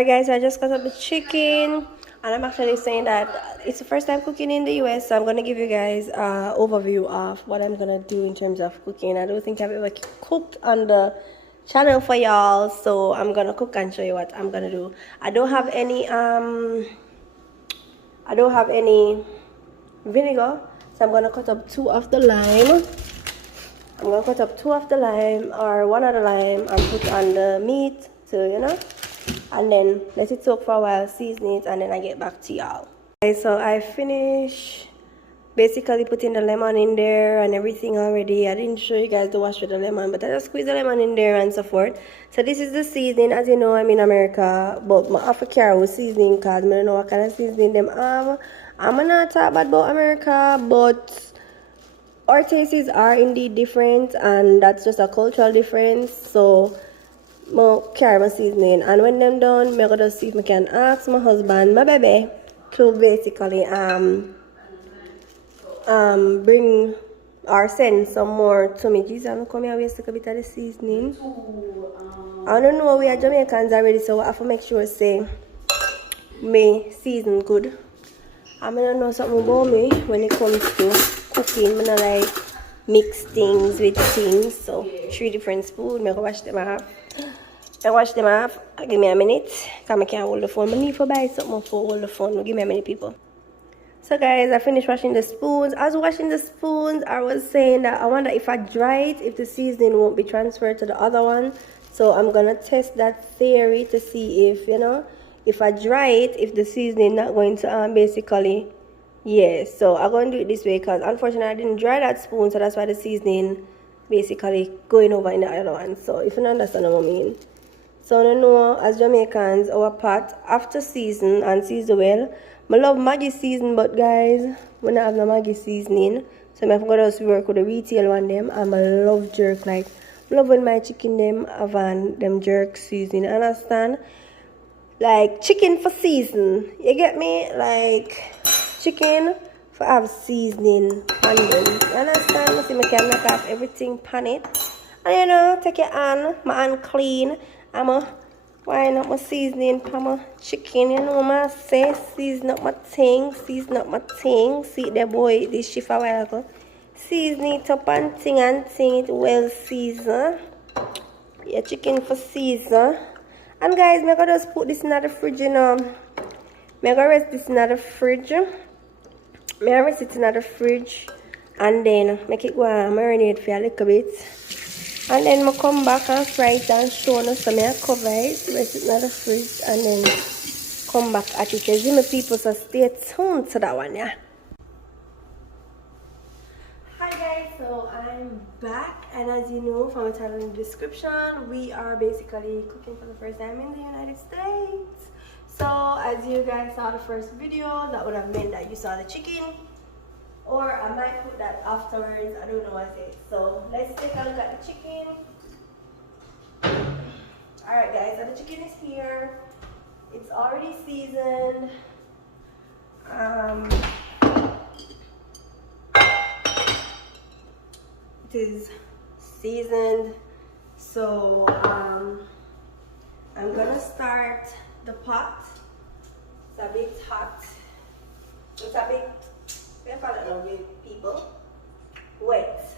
Alright guys, I just cut up the chicken and I'm actually saying that it's the first time cooking in the US, so I'm going to give you guys an overview of what I'm going to do in terms of cooking. I don't think I've ever cooked on the channel for y'all, so I'm going to cook and show you what I'm going to do. I don't have any vinegar, so I'm going to cut up 2 of the lime. I'm going to cut up 2 of the lime or 1 of the lime and put on the meat, so you know, and then let it soak for a while, season it, and then I get back to y'all. Okay, so I finished basically putting the lemon in there and everything already. I didn't show you guys the wash with the lemon, but I just squeeze the lemon in there and so forth. So this is the seasoning. As you know, I'm in America, but I have to carry with seasoning because I don't know what kind of seasoning them have. I'm not talk bad about America, but our tastes are indeed different, and that's just a cultural difference. So I carry my seasoning, and when them done, I'm gonna see if I can ask my husband, my baby, to basically bring or send some more to me. Jesus, I'm coming here waste a bit of the seasoning. I don't know, we are Jamaicans already, so I have to make sure say me season good. I don't know something about me when it comes to cooking. I don't like mix things with things. So 3 different spoons. I wash them off. Give me a minute. Because I can't hold the phone. I need to buy something for hold the phone. Give me a minute, people. So guys, I finished washing the spoons. As washing the spoons, I was saying that I wonder if I dry it, if the seasoning won't be transferred to the other one. So I'm gonna test that theory to see if, you know, if I dry it, if the seasoning not going to basically, yeah. So I'm going to do it this way because unfortunately I didn't dry that spoon, so that's why the seasoning basically going over in the other one. So if you don't understand what I mean. So I know as Jamaicans, our pot after season and season well. I love Maggi season, but guys, when I have no Maggi seasoning, so I'm going to work with the retail one them, and I love jerk. Like, I love when my chicken them have them jerk seasoning, understand? Like chicken for season, you get me? Like chicken for have seasoning on them, you understand? You see, I can make off everything pan it, and you know, take your hand, my hand clean. I'm a wine up my seasoning for my chicken, you know what I say? Season up my thing, season up my thing. See the boy, this shift a while ago. Season it up and thing it well seasoned. Your chicken for season. And guys, I'm gonna just put this in the fridge, you know. I'm gonna rest this in the fridge. I'm gonna rest it in the fridge and then make it go and marinate for a little bit. And then I come back and fry it and show you, so I cover it, rest it in the fridge, and then come back at it. You my people, so stay tuned to that one, yeah. Hi guys, so I'm back, and as you know from the title in the description, we are basically cooking for the first time in the United States. So as you guys saw the first video, that would have meant that you saw the chicken. Or I might put that afterwards, I don't know what it is. So let's take a look at the chicken. Alright guys, so the chicken is here. It's already seasoned. It is seasoned. So I'm gonna start the pot. It's a bit hot. It's a bit, if I don't know, with people, wet.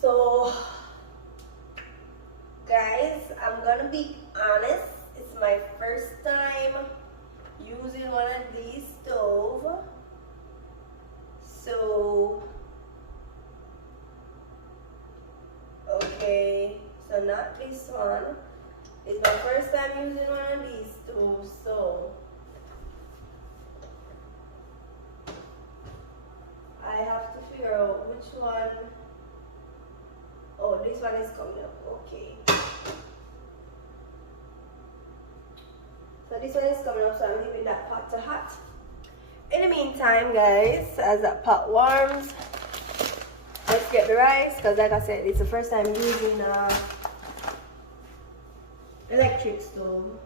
So, guys, I'm gonna be honest. It's my first time using one of these stoves. So, okay, so not this one. It's my first time using one of these stoves, so I have to figure out which one. Oh, this one is coming up. Okay. So this one is coming up, so I'm leaving that pot to hot. In the meantime, guys, as that pot warms, let's get the rice, because like I said, it's the first time using electric stove.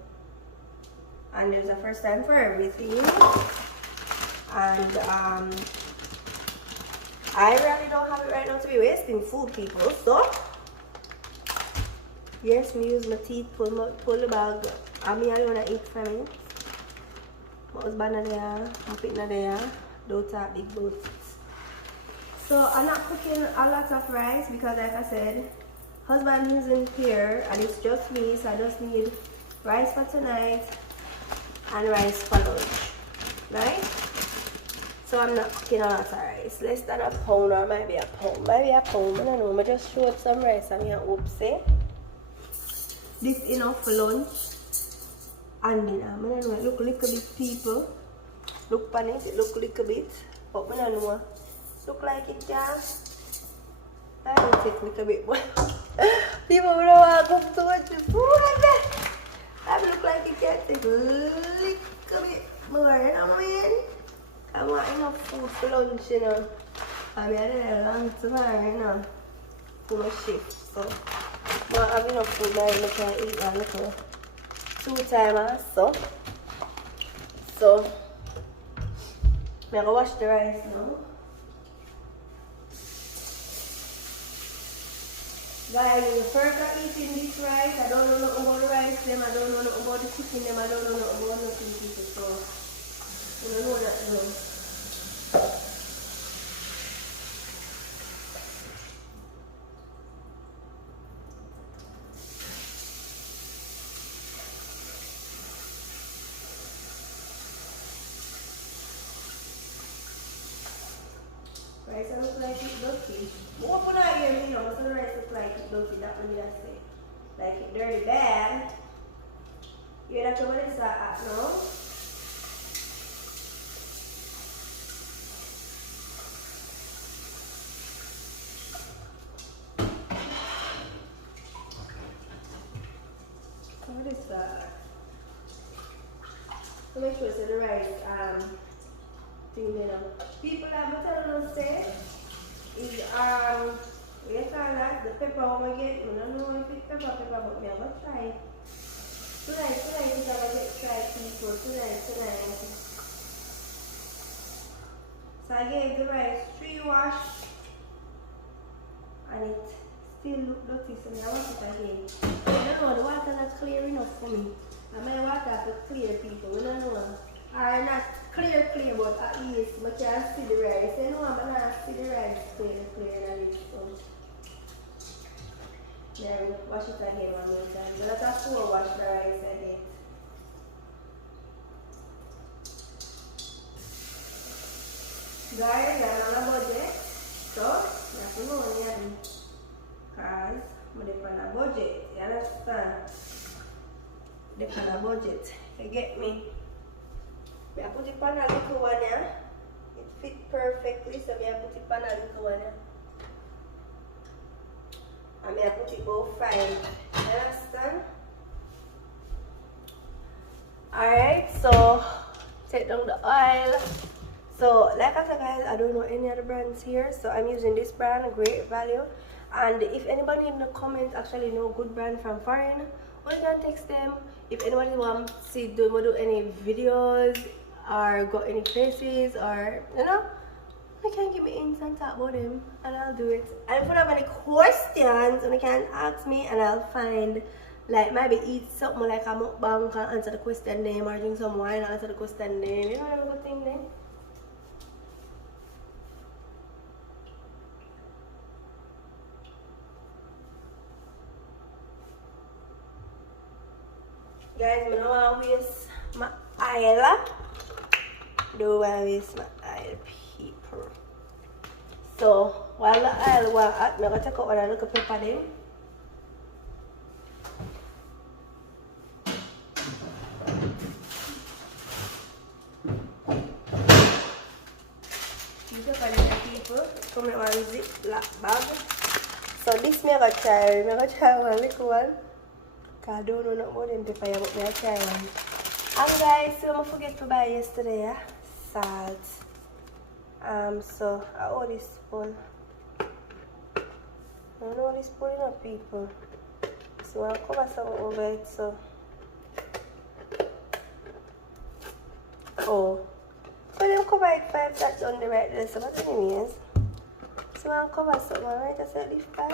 And there's a first time for everything. And I really don't have it right now to be wasting food, people. So Yes, me use my teeth, pull the bag. And me alone I eat from it. My husband are there, my pit are there. Don't talk big about it. So I'm not cooking a lot of rice because like I said, husband isn't here and it's just me, so I just need rice for tonight and rice for lunch. Right? So I'm not cooking a lot of rice. Less than a pound or maybe a pound. Maybe a pound, I don't know. I just showed some rice and I hope say this enough for lunch and dinner. I don't know, it look a little bit people. Look on it, it look a little bit. But I don't know. Look like it can. I will take a little bit more. People don't want to cook too much food like that. I look like it can take a little bit more, you know what I mean? I want enough food for lunch, you know. I mean, I did a long tomorrow, you know, for my shift. So, I have enough food now, I can eat a little 2 times so. So, I'm going to wash the rice now. Guys, first I'm eating this rice, I don't know nothing about the rice them, I don't know nothing about the chicken them, I don't know nothing about nothing people, so I don't know that now. Rice look like it's dirty. Open out here, you know, so the rice look like it's dirty, that one you say. Like it's dirty bad. You have to what is that now? What is that? So make sure the rice thing you know. People I'm telling them say is what you call that? The pepper we get. I don't know if it's pepper, but me I'm gonna try. Tonight is I'm gonna try people. Tonight. So I gave the rice 3 wash and it still look dirty, so I want it again. I don't know, the water not clear enough for me. And my water to clear people, we don't know. Or not clear, but at least I can see the rice. You know, I'm not see the rice clear than it. So then wash it again one more time. But that's a 4 wash the rice again. Guys, I'm on a budget. So, you have to know me because I'm on a budget. You understand? I'm on a budget. You get me? I put it on a little one here. It fit perfectly, so I put it on a little one here. And I put it both fine. You understand? Alright, so take down the oil. So like I said guys, I don't know any other brands here, so I'm using this brand, great value. And if anybody in the comments actually know good brand from foreign, well, you can text them. If anybody wants to see do any videos or got any places or you know, you can give me hints and talk about them and I'll do it. And if you have any questions, you can ask me and I'll find like maybe eat something like a mukbang and answer the question name or drink some wine and answer the question name. You know what I'm good thing then? Guys, I don't want to waste my oil. Don't want to waste my oil, people. So, while the oil was hot, I'm going to take out one of the pepper then. You take out the people. Come in one Ziploc bag. So, this I'm going to try. I'm going to try one little one. I don't know not more than pepper, but I try one. And guys, so I forget to buy yesterday, yeah? Salt. So I owe this spoon. I don't know this spoon, you know, people. So I'll cover some over it, so. Oh. So they'll cover it 5 that's on the right there, so but anyways. So I'll cover some, alright? I said leave 5.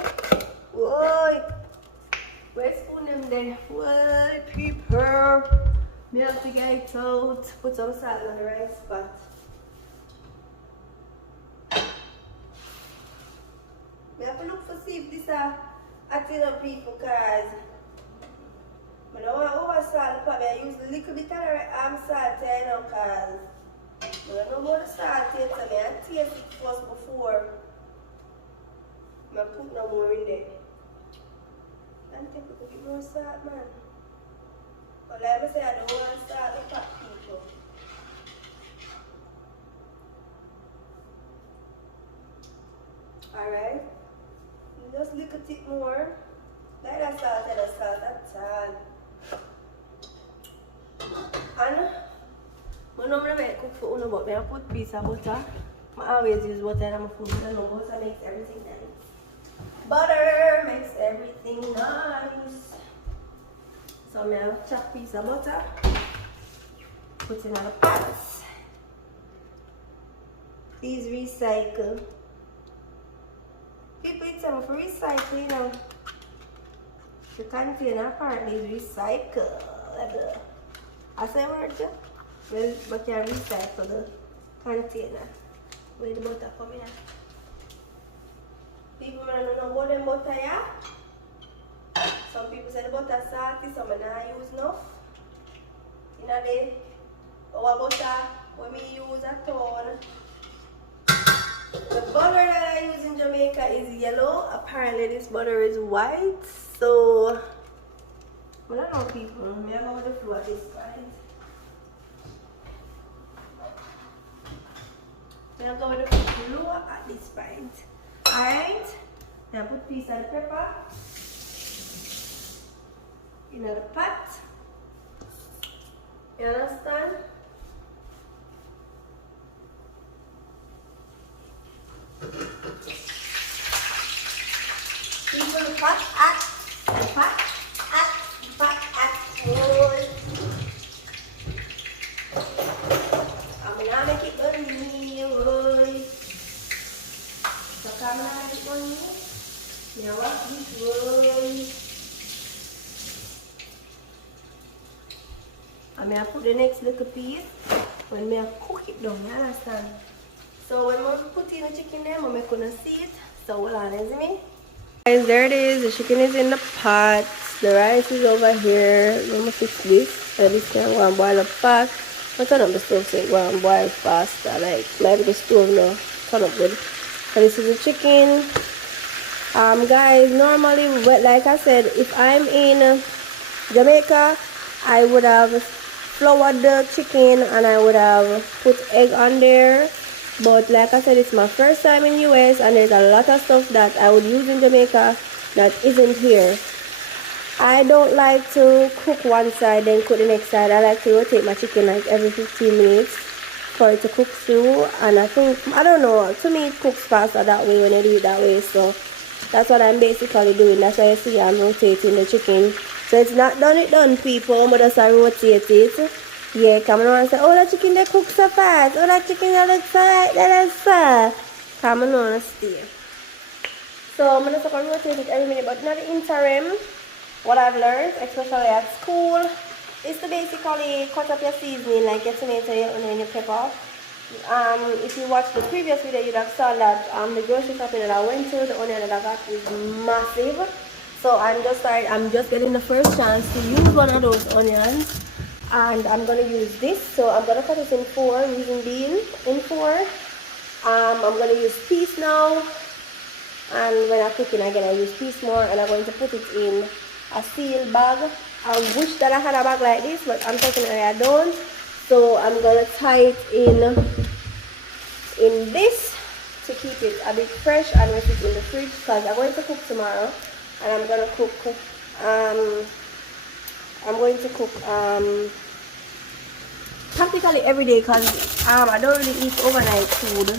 Whoa! Where's spoon them there? Well, people. Me have to get it out. Put some salt on the rice pot. Me have to look for see if this are acting up people cause I don't want over salt the pot. I use a little bit of salt you know cause I don't know about the salt yet so I taste it first before I put no more in there. And take a bit more salt man. But like I say, I don't want salt the pot people. Alright. Just look at it more. Like that salt and the salt, that's all. And I normally make cook for uno but I put piece of butter. I always use butter in my food because I know butter makes everything nice. Butter makes everything nice. So I'm going to chop piece of butter. Put it in a pot. Please recycle. People it's time for recycle, you know. The container apparently is recycled. I say word too. Well, but you recycle the container. Where the butter come in. People don't know about them butter, yeah? Some people say the butter salty, some I not use enough. You know our butter when we use a ton. The butter that I use in Jamaica is yellow. Apparently this butter is white. So I don't know people. I go with the flow at this point. I go with the flow at this point. Alright. Now put a piece of the pepper in the pot. You understand? People the pot at full. I'm gonna make it burn me. So I'm gonna make it burn me. Now what this way. I'm gonna put the next little piece when I cook it down, you understand? So when I put in the chicken there, I'm gonna see it. So hold on, is me? Guys, there it is. The chicken is in the pot. The rice is over here. I'm gonna fix this. So this can go and boil up fast. I turn up the stove so it go and boil faster. Like maybe the stove now turn up good. So this is the chicken. Guys, normally, like I said, if I'm in Jamaica, I would have floured the chicken and I would have put egg on there. But like I said, it's my first time in US and there's a lot of stuff that I would use in Jamaica that isn't here. I don't like to cook one side then cook the next side. I like to rotate my chicken like every 15 minutes for it to cook through. And I think, I don't know, to me it cooks faster that way when you do it that way. So that's what I'm basically doing. That's why you see I'm rotating the chicken. So it's not done it done people, but just I rotate it. Yeah, come on and say, oh, that chicken they cook so fast. Oh, that chicken that looks fast. Come on and stay. So I'm going to rotate it every minute, but not the interim. What I've learned, especially at school, is to basically cut up your seasoning, like your tomato, your onion, your pepper. If you watched the previous video, you'd have saw that the grocery shopping that I went to, the onion that I got is massive. So I'm just getting the first chance to use one of those onions. And I'm going to use this. So I'm going to cut it in 4, using bean in 4. I'm going to use peas now. And when I'm cooking again, I use peas more. And I'm going to put it in a sealed bag. I wish that I had a bag like this, but unfortunately I don't. So I'm going to tie it in this to keep it a bit fresh and put it in the fridge. Because I'm going to cook tomorrow. And I'm going to cook... practically every day because I don't really eat overnight food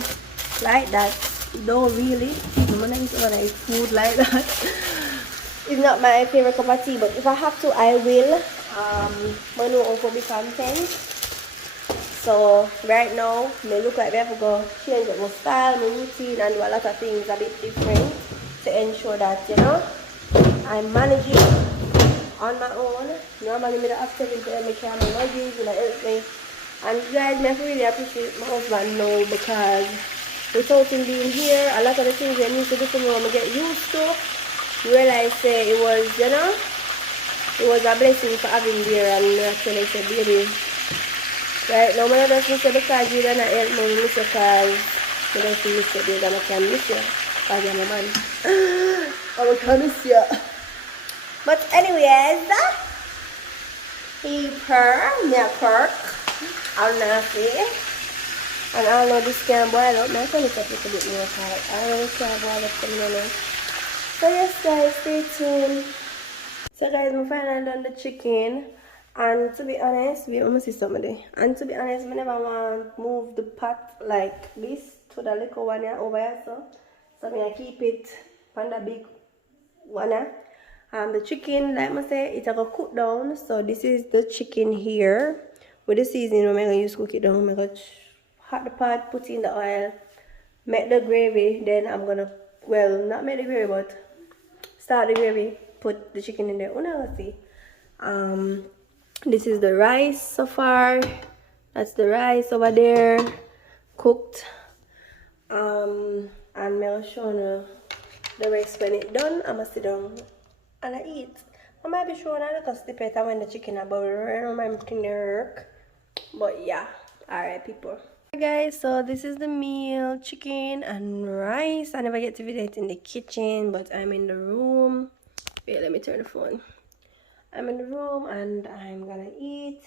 like that. Don't really. People when I eat overnight food like that. It's not my favorite cup of tea, but if I have to, I will. I know also be content. So right now, I look like I have to go change up my style, my routine, and do a lot of things a bit different to ensure that, you know, I'm managing on my own. Normally, I have to help me carry my luggage and help me. And guys, I really appreciate my husband now because without him being here, a lot of the things I need to do for me when I get used to, realize it was, you know, it was a blessing for having there. And actually I said, baby, right now I just miss you because you don't help me miss you because I don't miss you, baby, and I can miss you because you're my man. I can miss you. But anyways, he purr, me a perk. I'm nasty. And I know this can boil up. I can look up a little bit more hot. I know this can boil up coming on. So yes guys, stay tuned. So guys, I'm finally done the chicken. And to be honest, we almost see somebody. And to be honest, I never want to move the pot like this to the little one here over here. So I keep it on the big one here. The chicken, like I say, it's gonna cook down. So this is the chicken here. With the seasoning, I'm gonna use cook it down. I'm gonna hot the pot, put in the oil, make the gravy. Then I'm gonna, well, not make the gravy, but start the gravy. Put the chicken in there. Oh, now let's see. This is the rice so far. That's the rice over there, cooked. And I'll show you the rest when it's done. I'm gonna sit down and I eat. I might be showing a little snippet when the chicken about I don't remember the work. But yeah, alright people. Hi guys, so this is the meal, chicken and rice. I never get to video it in the kitchen, but I'm in the room. Wait, let me turn the phone. I'm in the room and I'm gonna eat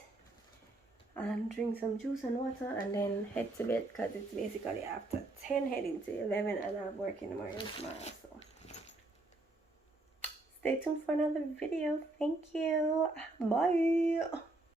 and drink some juice and water and then head to bed because it's basically after 10 heading to 11 and I'm working tomorrow. So stay tuned for another video. Thank you. Bye.